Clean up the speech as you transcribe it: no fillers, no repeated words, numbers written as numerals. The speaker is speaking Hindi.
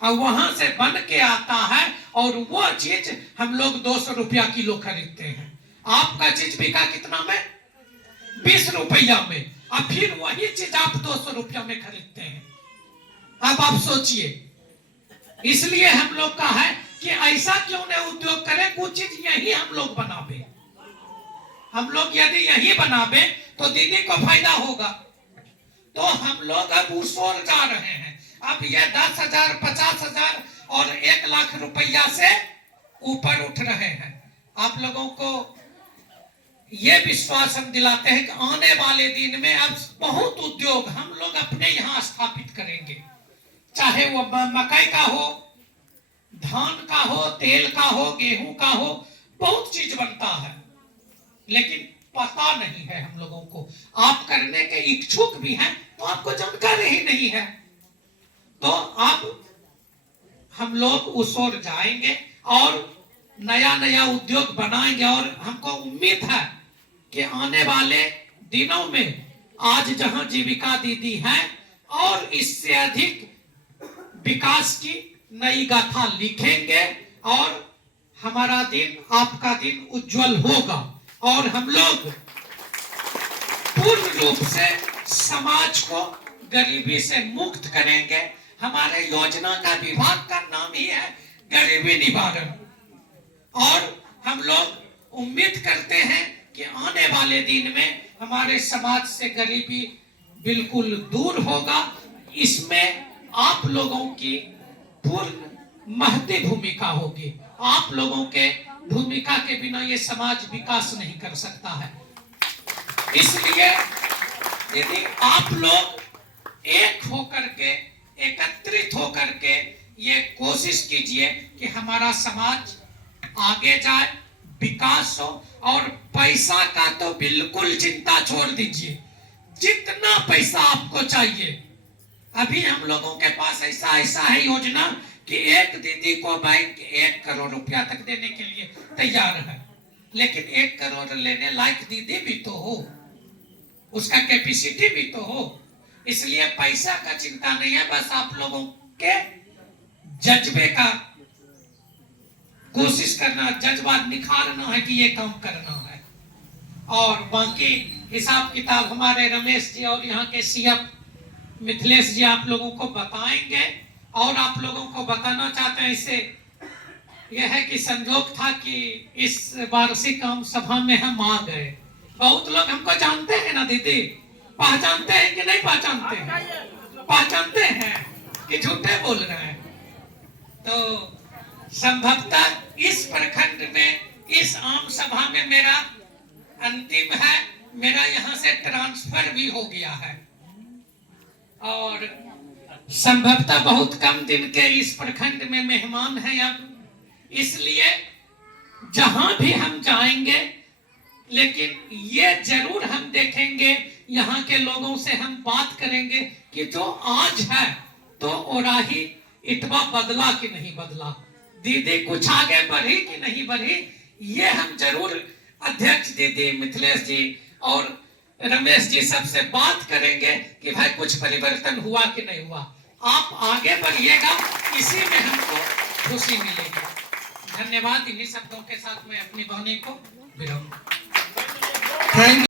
और वहां से बन के आता है और वो चीज हम लोग 200 रुपया किलो खरीदते हैं। आपका चीज बिका कितना में? 20 रुपया में, और फिर वही चीज आप 200 रुपया में खरीदते हैं। अब आप सोचिए, इसलिए हम लोग का है कि ऐसा क्यों नहीं उद्योग करें, कुछ चीज यही हम लोग बनावे। हम लोग यदि यही बनावे तो दीदी को फायदा होगा। तो हम लोग अब उस ओर जा रहे हैं। अब ये 10,000, 50,000 और 1 लाख रुपया से ऊपर उठ रहे हैं। आप लोगों को ये विश्वास हम दिलाते हैं कि आने वाले दिन में अब बहुत उद्योग हम लोग अपने यहाँ स्थापित करेंगे। चाहे वो मकई का हो, धान का हो, तेल का हो, गेहूं का हो, बहुत चीज बनता है, लेकिन पता नहीं है हम लोगों को। आप करने के इच्छुक भी हैं तो आपको जानकारी ही नहीं है। तो अब हम लोग उस ओर जाएंगे और नया नया उद्योग बनाएंगे। और हमको उम्मीद है कि आने वाले दिनों में आज जहां जीविका दीदी है और इससे अधिक विकास की नई गाथा लिखेंगे और हमारा दिन, आपका दिन उज्जवल होगा और हम लोग पूर्ण रूप से समाज को गरीबी से मुक्त करेंगे। हमारे योजना का विभाग का नाम ही है गरीबी निवारण। और हम लोग उम्मीद करते हैं कि आने वाले दिन में हमारे समाज से गरीबी बिल्कुल दूर होगा। इसमें आप लोगों की पूर्ण महती भूमिका होगी। आप लोगों के भूमिका के बिना ये समाज विकास नहीं कर सकता है। इसलिए यदि आप लोग एक होकर के, एकत्रित होकर के ये कोशिश कीजिए कि हमारा समाज आगे जाए, विकास हो। और पैसा का तो बिल्कुल चिंता छोड़ दीजिए। जितना पैसा आपको चाहिए, अभी हम लोगों के पास ऐसा है योजना कि एक दीदी को बैंक 1 करोड़ रुपया तक देने के लिए तैयार है। लेकिन 1 करोड़ लेने लायक दीदी भी तो हो, उसका कैपेसिटी भी तो हो। इसलिए पैसा का चिंता नहीं है, बस आप लोगों के जज्बे का कोशिश करना, जज्बा निखारना है कि ये काम करना है। और बाकी हिसाब किताब हमारे रमेश जी और यहाँ के सीएम मिथिलेश जी आप लोगों को बताएंगे। और आप लोगों को बताना चाहते हैं, इससे यह है कि संजोग था कि इस वार्षिक आम सभा में हम आ गए। बहुत लोग हमको जानते हैं ना दीदी, पहचानते हैं कि नहीं पहचानते हैं? पहचानते हैं कि झूठे बोल रहे हैं। तो संभवतः इस प्रखंड में इस आम सभा में मेरा अंतिम है। मेरा यहाँ से ट्रांसफर भी हो गया है और संभवतः बहुत कम दिन के इस प्रखंड में मेहमान हैं अब। इसलिए जहां भी हम जाएंगे, लेकिन ये जरूर हम देखेंगे, यहाँ के लोगों से हम बात करेंगे कि जो आज है तो ओराही इतवा बदला कि नहीं बदला, दीदी कुछ आगे बढ़ी कि नहीं बढ़ी, ये हम जरूर अध्यक्ष दीदी, मिथिलेश जी और रमेश जी सबसे बात करेंगे कि भाई कुछ परिवर्तन हुआ कि नहीं हुआ। आप आगे बढ़िएगा, इसी में हमको खुशी मिलेगी। धन्यवाद। इन्हीं शब्दों के साथ मैं अपनी वाणी को विराम। Thank you.